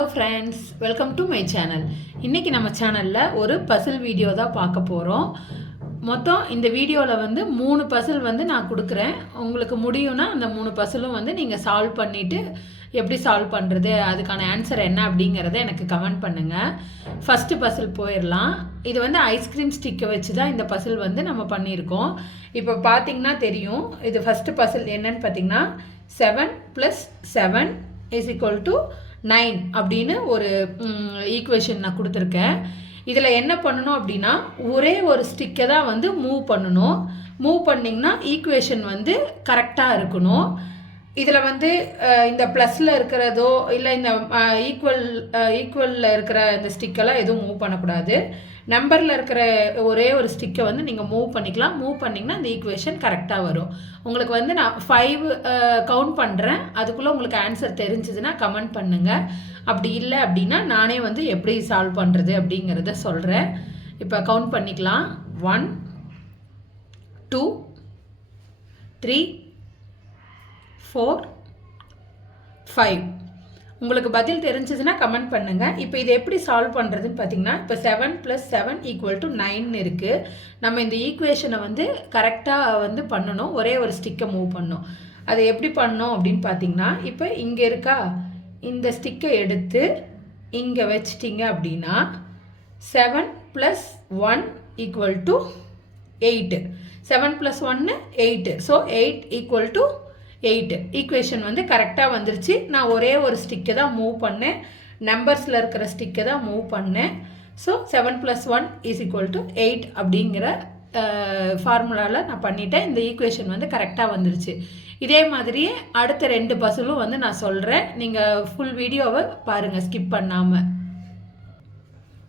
Hello friends, welcome to my channel. இன்னைக்கு நம்ம சேனல்ல ஒரு பசில் வீடியோ தான் பார்க்க போறோம். மொத்தம் இந்த வீடியோல வந்து 3 பசில் வந்து நான் கொடுக்கிறேன். உங்களுக்கு முடியும்னா அந்த 3 பசிலும் வந்து நீங்க சால்வ் பண்ணிட்டு எப்படி சால்வ் பண்றது, அதுக்கான ஆன்சர் என்ன அப்படிங்கறத எனக்கு கமெண்ட் பண்ணுங்க. ஃபர்ஸ்ட் பசில் போயிரலாம். இது வந்து ஐஸ்கிரீம் ஸ்டிக்கை வச்சு தான் இந்த பசில் வந்து நம்ம பண்ணியிருக்கோம். இப்போ பாத்தீங்கன்னா தெரியும். இது ஃபர்ஸ்ட் பசில் என்னன்னு பாத்தீங்கன்னா 7 + 7 = 9 அப்படின்னு ஒரு ஈக்குவேஷன் நான் கொடுத்துருக்கேன். இதில் என்ன பண்ணணும் அப்படின்னா ஒரே ஒரு ஸ்டிக்கை தான் வந்து மூவ் பண்ணணும். மூவ் பண்ணிங்கன்னா ஈக்குவேஷன் வந்து கரெக்டாக இருக்கணும். இதில் வந்து இந்த ப்ளஸில் இருக்கிறதோ இல்லை இந்த ஈக்குவலில் இருக்கிற இந்த ஸ்டிக்கெல்லாம் எதுவும் மூவ் பண்ணக்கூடாது. நம்பரில் இருக்கிற ஒரே ஒரு ஸ்டிக்கை வந்து நீங்கள் மூவ் பண்ணிக்கலாம். மூவ் பண்ணிங்கன்னா இந்த ஈக்குவேஷன் கரெக்டாக வரும். உங்களுக்கு வந்து நான் 5 கவுண்ட் பண்ணுறேன். அதுக்குள்ளே உங்களுக்கு ஆன்சர் தெரிஞ்சதுன்னா கமெண்ட் பண்ணுங்கள். அப்படி இல்லை அப்படின்னா நானே வந்து எப்படி சால்வ் பண்ணுறது அப்படிங்கிறத சொல்கிறேன். இப்போ கவுண்ட் பண்ணிக்கலாம். 1 2 3 4 5. உங்களுக்கு பதில் தெரிஞ்சதுன்னா கமெண்ட் பண்ணுங்கள். இப்போ இதை எப்படி சால்வ் பண்ணுறதுன்னு பார்த்தீங்கன்னா இப்போ 7 + 7 = 9 இருக்குது. நம்ம இந்த ஈக்குவேஷனை வந்து கரெக்டாக வந்து பண்ணணும். ஒரே ஒரு ஸ்டிக்கை மூவ் பண்ணணும். அதை எப்படி பண்ணணும் அப்படின்னு பார்த்தீங்கன்னா இப்போ இங்கே இருக்கா, இந்த ஸ்டிக்கை எடுத்து இங்கே வச்சிட்டிங்க அப்படின்னா 7 + 1 = 8. 7 + 1 8. ஸோ 8 = 8. ஈக்குவேஷன் வந்து கரெக்டாக வந்துருச்சு. நான் ஒரே ஒரு ஸ்டிக்கை தான் மூவ் பண்ணேன். நம்பர்ஸில் இருக்கிற ஸ்டிக்கை தான் மூவ் பண்ணேன். ஸோ 7 + 1 = 8 அப்படிங்கிற ஃபார்முலாவில் நான் பண்ணிட்டேன். இந்த ஈக்குவேஷன் வந்து கரெக்டாக வந்துருச்சு. இதே மாதிரியே அடுத்த 2 பசிலும் வந்து நான் சொல்கிறேன். நீங்கள் ஃபுல் வீடியோவை பாருங்கள் ஸ்கிப் பண்ணாமல்.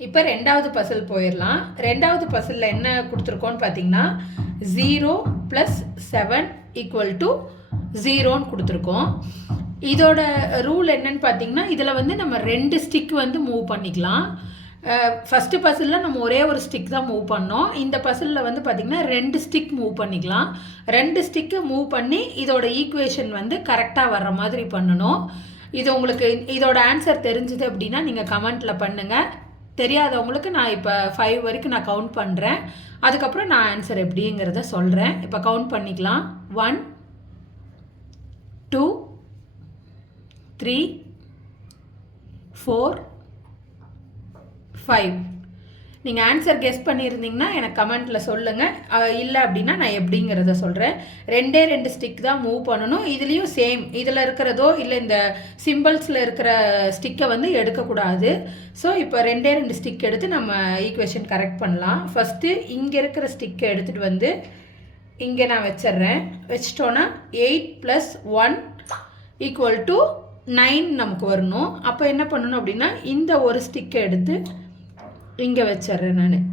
இப்போ 2வது பசில் போயிடலாம். 2வது பசிலில் என்ன கொடுத்துருக்கோன்னு பார்த்தீங்கன்னா 0 + 7 = 0ன்னு கொடுத்துருக்கோம். இதோட ரூல் என்னன்னு பார்த்தீங்கன்னா இதில் வந்து நம்ம 2 ஸ்டிக் வந்து மூவ் பண்ணிக்கலாம். ஃபஸ்ட்டு பசிலில் நம்ம ஒரே ஒரு ஸ்டிக் தான் மூவ் பண்ணோம். இந்த பசிலில் வந்து பார்த்திங்கன்னா 2 ஸ்டிக் மூவ் பண்ணிக்கலாம். 2 ஸ்டிக்கு மூவ் பண்ணி இதோட ஈக்குவேஷன் வந்து கரெக்டாக வர்ற மாதிரி பண்ணணும். இது உங்களுக்கு இதோட ஆன்சர் தெரிஞ்சுது அப்படின்னா நீங்கள் கமெண்ட்டில் பண்ணுங்கள். தெரியாதவங்களுக்கு நான் இப்போ 5 வரைக்கும் நான் கவுண்ட் பண்ணுறேன். அதுக்கப்புறம் நான் ஆன்சர் எப்படிங்கிறத சொல்கிறேன். இப்போ கவுண்ட் பண்ணிக்கலாம். 1 2 3 4 5. நீங்கள் ஆன்சர் கெஸ் பண்ணியிருந்தீங்கன்னா எனக்கு கமெண்ட்டில் சொல்லுங்கள். இல்லை அப்படின்னா நான் எப்படிங்கிறத சொல்கிறேன். 2 ஸ்டிக் தான் மூவ் பண்ணணும். இதுலேயும் சேம், இதில் இருக்கிறதோ இல்லை இந்த சிம்பிள்ஸில் இருக்கிற ஸ்டிக்கை வந்து எடுக்கக்கூடாது. ஸோ இப்போ 2 ஸ்டிக் எடுத்து நம்ம ஈக்குவேஷன் கரெக்ட் பண்ணலாம். ஃபஸ்ட்டு இங்கே இருக்கிற ஸ்டிக்கை எடுத்துகிட்டு வந்து இங்கே நான் வச்சிட்றேன். வச்சிட்டோன்னா 8 + 1 = 9 நமக்கு வரணும். அப்போ என்ன பண்ணணும் அப்படின்னா இந்த ஒரு ஸ்டிக்கை எடுத்து இங்கே வச்சிட்றேன் நான்.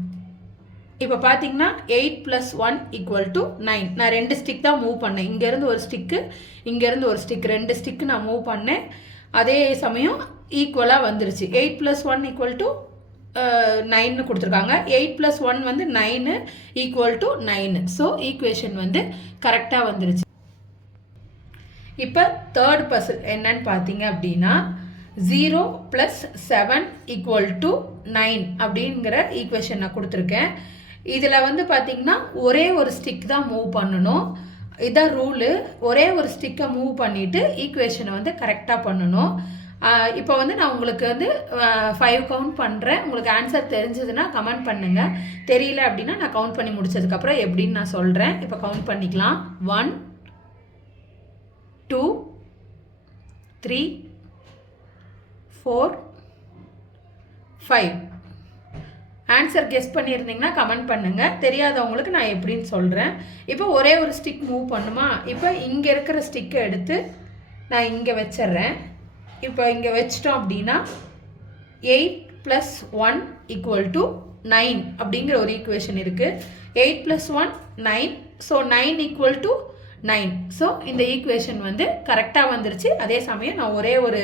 இப்போ பார்த்தீங்கன்னா 8 + 1 = 9. நான் 2 ஸ்டிக் தான் மூவ் பண்ணேன். இங்கேருந்து ஒரு ஸ்டிக்கு, இங்கேருந்து ஒரு ஸ்டிக், 2 ஸ்டிக்கு நான் மூவ் பண்ணேன். அதே சமயம் ஈக்குவலாக வந்துருச்சு. 8 + 1 = 9ன்னு கொடுத்துருக்காங்க. 8 + 1 வந்து 9 = 9. ஸோ ஈக்குவேஷன் வந்து கரெக்டாக வந்துருச்சு. இப்போ 3rd பசில் என்னன்னு பார்த்தீங்க அப்படின்னா 0 + 7 = 9 அப்படிங்கிற ஈக்குவேஷன் நான் கொடுத்துருக்கேன். இதில் வந்து பார்த்தீங்கன்னா ஒரே ஒரு ஸ்டிக் தான் மூவ் பண்ணணும். இதான் ரூலு. ஒரே ஒரு ஸ்டிக்கை மூவ் பண்ணிவிட்டு ஈக்குவேஷனை வந்து கரெக்டாக பண்ணணும். இப்போ வந்து நான் உங்களுக்கு வந்து 5 கவுண்ட் பண்ணுறேன். உங்களுக்கு ஆன்சர் தெரிஞ்சதுன்னா கமெண்ட் பண்ணுங்கள். தெரியல அப்படின்னா நான் கவுண்ட் பண்ணி முடிச்சதுக்கப்புறம் எப்படின்னு நான் சொல்கிறேன். இப்போ கவுண்ட் பண்ணிக்கலாம். 1 2 3 4 5. ஆன்சர் கெஸ் பண்ணியிருந்தீங்கன்னா கமெண்ட் பண்ணுங்கள். தெரியாதவங்களுக்கு நான் எப்படின்னு சொல்கிறேன். இப்போ ஒரே ஒரு ஸ்டிக் மூவ் பண்ணுமா. இப்போ இங்கே இருக்கிற ஸ்டிக்கை எடுத்து நான் இங்கே வச்சிட்றேன். இப்போ இங்கே வச்சிட்டோம் அப்படின்னா 8 + 1 = 9 அப்படிங்கிற ஒரு ஈக்குவேஷன் இருக்குது. 8 + 1 9. ஸோ 9 = 9. ஸோ இந்த ஈக்குவேஷன் வந்து கரெக்டாக வந்துருச்சு. அதே சமயம் நான் ஒரே ஒரு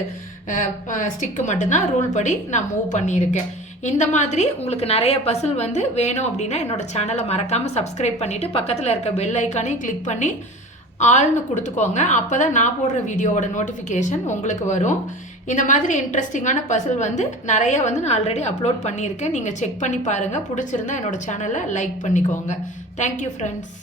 ஸ்டிக்கு மட்டும்தான் ரூல் படி நான் மூவ் பண்ணியிருக்கேன். இந்த மாதிரி உங்களுக்கு நிறைய பசில் வந்து வேணும் அப்படின்னா என்னோடய சேனலை மறக்காமல் சப்ஸ்கிரைப் பண்ணிவிட்டு பக்கத்தில் இருக்க பெல் ஐக்கானையும் கிளிக் பண்ணி ஆல்னு கொடுத்துக்கோங்க. அப்போ தான் நான் போடுற வீடியோவோட நோட்டிஃபிகேஷன் உங்களுக்கு வரும். இந்த மாதிரி இன்ட்ரெஸ்டிங்கான பசில் வந்து நிறைய வந்து நான் ஆல்ரெடி அப்லோட் பண்ணியிருக்கேன். நீங்கள் செக் பண்ணி பாருங்கள். பிடிச்சிருந்தா என்னோடய சேனலை லைக் பண்ணிக்கோங்க. Thank you friends.